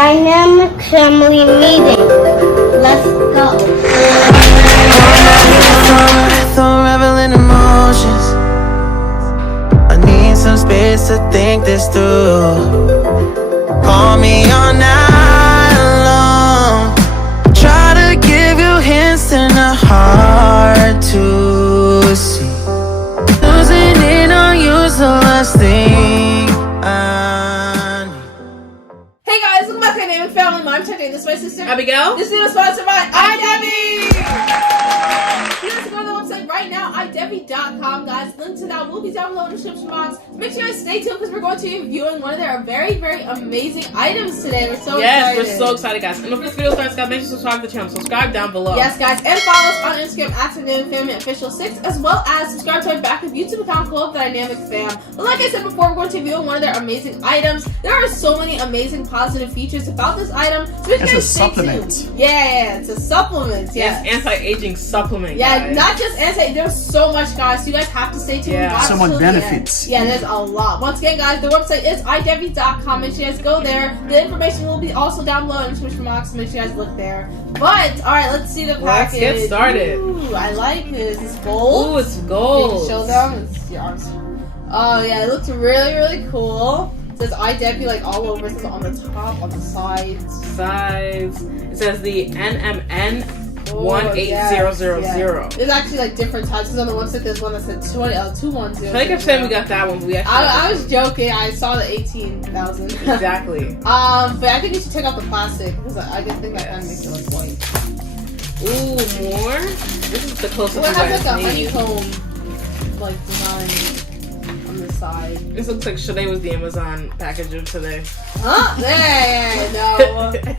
Dynamic family meeting. Let's go. Unraveling emotions. I need some space to think this through. Call me all night long. Try to give you hints and a hard to see. Losing it on you's the last thing I need. Hey guys, welcome back to NMN Family. I'm Tete. This is my sister Abigail. This video is sponsored by AIDEVI. You guys go to the website right now, AIDEVI.com, guys. Link to that will be down below in the description box. Make sure you guys stay tuned because we're going to be reviewing one of their very, very amazing items today. We're so excited. Yes, we're so excited, guys. And before this video starts, guys, make sure to subscribe to the channel. Subscribe down below. Yes, guys, and follow us on Instagram at NMN Family Official 6, as well as subscribe to our backup YouTube account called The Dynamic Fam. But like I said before, we're going to review one of their amazing items. There are so many amazing positive features about this item. So make sure you guys stay tuned. Yeah, it's a supplement. Yes, anti-aging supplement. Yeah, guys. not just anti. There's so much, guys. So you guys have to stay tuned. Yeah. Watch So much till the benefits. end. Yeah, there's a lot. Once again, guys, the website is IDEVI.com. Make sure you guys go there. The information will be also down below in the description box. So make sure you guys look there. But all right, let's see the Let's package. get started. Ooh, I like this. It's gold. Ooh, it's You can gold. show them. It's your arms. Oh yeah, it looks really, really cool. It says IDEVI like all over. It says on the top, on the sides. Sides. It says the NMN18000. Yes. There's actually like different types. Because on the website there's one that said 210. I kept saying we got that one, but we actually. I was joking. I saw the 18,000. Exactly. But I think you should take out the plastic because I think that kind of makes it look white. Ooh, more. This is the closest. Well, it you has guys like a need. honeycomb like design on the side. This looks like Shade was the Amazon package of today. Huh? Yeah, no.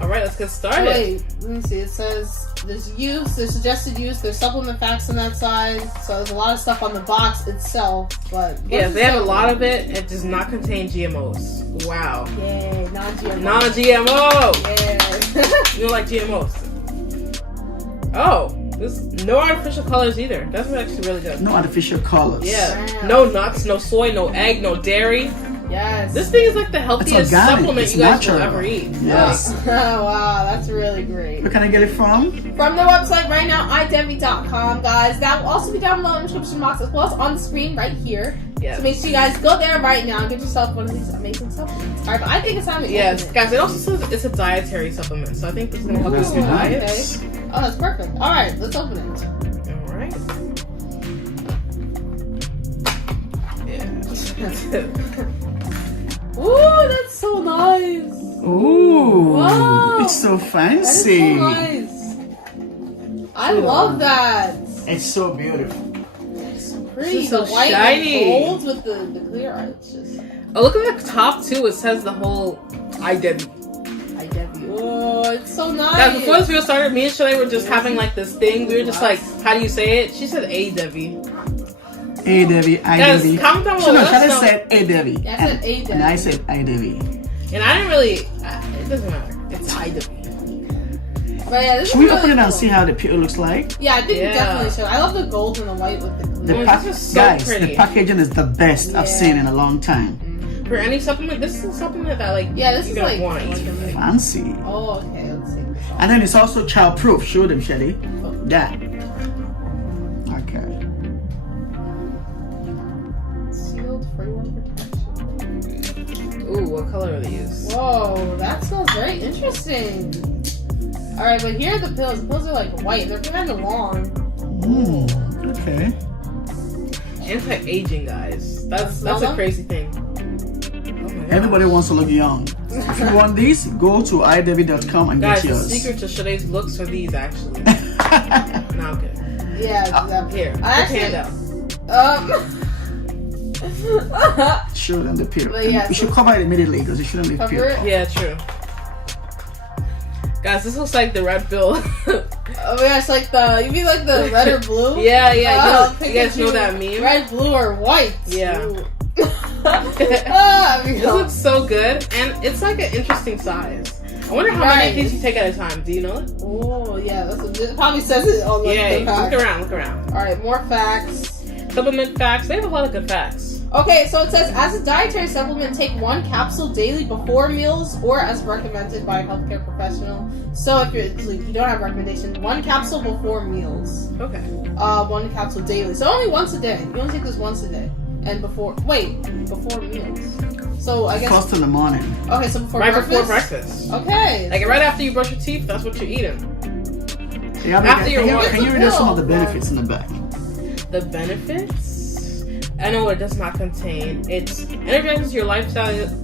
All right, let's get started. Wait, let me see. It says there's use, there's suggested use, there's supplement facts on that side. So there's a lot of stuff on the box itself, but Yeah, they have a lot of it. It does not contain GMOs. Wow. Yay, non-GMO. Non-GMO. Yeah. You don't like GMOs? Oh, there's no artificial colors either. That's actually really good. No artificial colors. Yeah. Wow. No nuts, no soy, no egg, no dairy. Yes. This thing is like the healthiest organic. supplement It's you guys will natural. ever eat. Yes. Oh, wow, that's really great. Where can I get it from? From the website right now, IDEVI.com, guys. That will also be down below in the description box as well as on the screen right here. Yes. So make sure you guys go there right now and get yourself one of these amazing supplements. Alright, but I think it's time to Yes, open it. guys, it also says it's a dietary supplement, so I think this is going to help you with your Ooh, diet. okay. Oh, that's perfect. Alright, let's open it. Alright. Yeah. Ooh, that's so nice. Ooh. Wow. It's so That is fancy. so nice. I love that. It's so beautiful. It's so pretty. It's so the white shiny. and gold with the clear art. It's just Oh, look at the top too. It says the whole IDEVI. IDEVI. Oh, it's so nice. Guys, before this video started, me and Shelly were just having like this thing. We were just like, how do you say it? She said AIDEVI. AIDEVI, Guys, IDEVI. comment down So below. no, Let us Shade know. said AIDEVI. Yeah, I said AIDEVI. And I said IDEVI. And I didn't really. It doesn't matter. It's IDEVI. But yeah, this Should we is really open it and cool. see how the peel looks like? Yeah, I think Yeah. we definitely should. I love the gold and the white with the The clear. this is so guys, pretty. the packaging is the best I've Yeah. seen in a long time. For any supplement, this is a supplement that like Yeah, this you're is gonna like want to eat. like- Fancy. Oh, okay. Let's take this off. And then it's also child-proof. Show them, Shelly. That. Okay. Sealed free one protection. Ooh, what color are these? Whoa, that smells very interesting. All right, but here are the pills. The pills are like white. They're kind of long. Okay. Anti-aging, guys. That's Smell a them? crazy thing. Oh my God. Everybody wants to look young. If you want these, go to IDEVI.com and Guys, get the yours. secret to Shade's looks are these actually. No, I'm kidding. Yeah. Here, put I your hand actually- out. Show them the peel. But yeah, you so- should cover it immediately because it shouldn't leave Cover peel. it? Yeah, true. Guys, this looks like the red pill. Oh yeah, it's like you mean like the red or blue? Yeah, yeah. Oh, You guys know Pikachu, that meme? Red, blue, or white? Yeah. Ooh. Ah, This looks so good, and it's like an interesting size. I wonder how many of these you take at a time. Do you know it? Oh yeah, it probably says it on the Yeah, pack. look around, look around. All right, more facts. Supplement facts. They have a lot of good facts. Okay, so it says, as a dietary supplement, take 1 capsule daily before meals or as recommended by a healthcare professional. So if you don't have recommendation, 1 capsule before meals. Okay. 1 capsule daily. So only once a day. You only take this once a day. And before meals. So I guess. First in the morning. Okay, so before right breakfast? before breakfast. Okay. Like right after you brush your teeth, that's what you're eating. Yeah, After your work. can you read us some of the benefits in the back? The benefits? I know what it does not contain. It energizes your life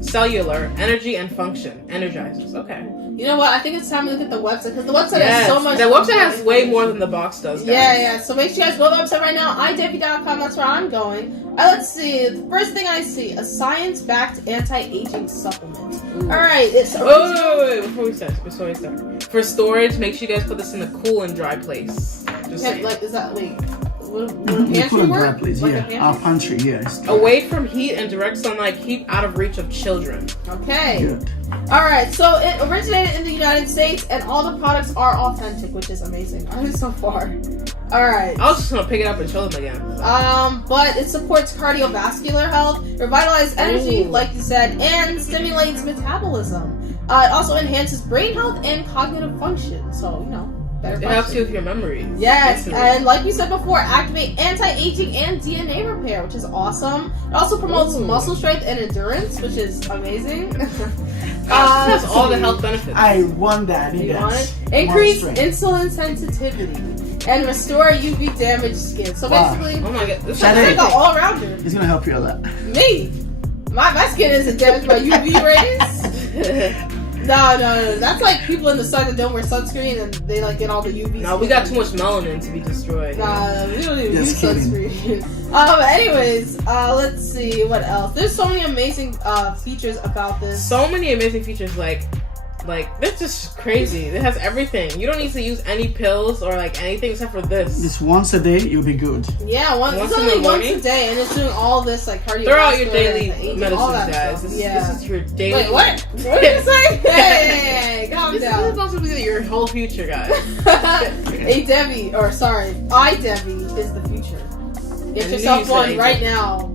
cellular energy and function. Energizes. Okay. You know what? I think it's time to look at the website because the website has so much. The website has way more than the box does. Guys. Yeah. So make sure you guys go to the website right now. AIDEVI.com. That's where I'm going. Let's see. The first thing I see: a science-backed anti-aging supplement. All right. It's wait. Before we start. For storage, make sure you guys put this in a cool and dry place. Just saying. Like, is that like? Would a You put pantry in work? dry place, Like a yeah. pantry? Our pantry, yes. Away from heat and direct sunlight, keep out of reach of children. Okay. Good. Alright, so it originated in the United States and all the products are authentic, which is amazing. So far. Alright. I was just gonna pick it up and show them again. But it supports cardiovascular health, revitalizes energy, Ooh. like you said, and stimulates metabolism. It also enhances brain health and cognitive function. So, better It function. helps you with your memory. Yes, Basically. and like we said before, activate anti-aging and DNA repair, which is awesome. It also promotes muscle strength and endurance, which is amazing. This has all the health benefits. I want that. You want it? Increase insulin sensitivity and restore UV damaged skin. So Wow. basically, Oh my god, this is it's like an all-rounder. It's gonna help you a lot. Me, my skin isn't damaged by UV rays. No. That's like people in the sun that don't wear sunscreen and they like get all the UV. No, we got too much melanin to be destroyed. Nah, we don't even use Just kidding. sunscreen. Anyways, let's see what else. There's so many amazing features about this. So many amazing features, like that's just crazy. It has everything. You don't need to use any pills or like anything except for this. Just once a day, you'll be good. Yeah, Once it's in only the once morning? a day, and it's doing all this like cardiovascular. Throw out your daily and medicines, all that guys. stuff. This is your daily. Wait, what? What did you say? Hey, calm This is down. supposed to be your whole future, guys. AIDEVI is the future. Get I yourself knew you said one right now.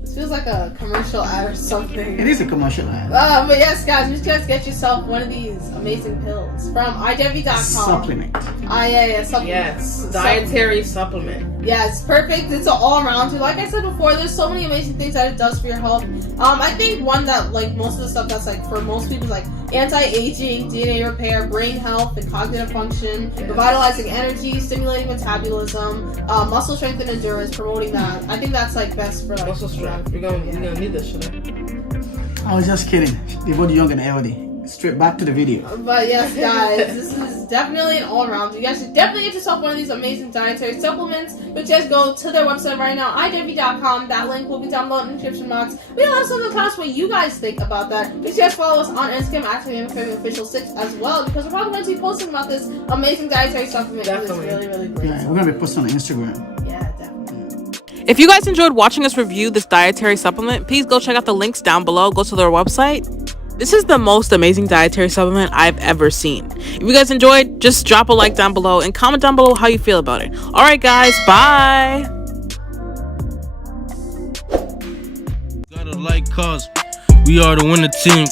This feels like a commercial ad or something. It is a commercial ad. But yes, guys, just get yourself one of these amazing pills from AIDEVI.com. Supplement. Supplement. Yes, dietary supplement. Yeah, it's perfect. It's an all-around. Like I said before, there's so many amazing things that it does for your health. I think one that like most of the stuff that's like for most people is like anti-aging, DNA repair, brain health, and cognitive function, revitalizing energy, stimulating metabolism, muscle strength and endurance, promoting that. I think that's like best for like Muscle strength. We're gonna need this shit. I was just kidding. The body young and healthy. Straight back to the video. But yes, guys, this is definitely an all-around. You guys should definitely get yourself one of these amazing dietary supplements. But just go to their website right now, AIDEVI.com. That link will be down below in the description box. We let us know in the comments what you guys think about that. Make sure you guys follow us on Instagram at NMN18000 as well, because we're probably going to be posting about this amazing dietary supplement. Definitely. It's really, really great. Yeah, we're gonna be posting on Instagram. Yeah, definitely. If you guys enjoyed watching us review this dietary supplement, please go check out the links down below. Go to their website. This is the most amazing dietary supplement I've ever seen. If you guys enjoyed, just drop a like down below and comment down below how you feel about it. All right, guys, bye. Gotta like cause we are the winner team.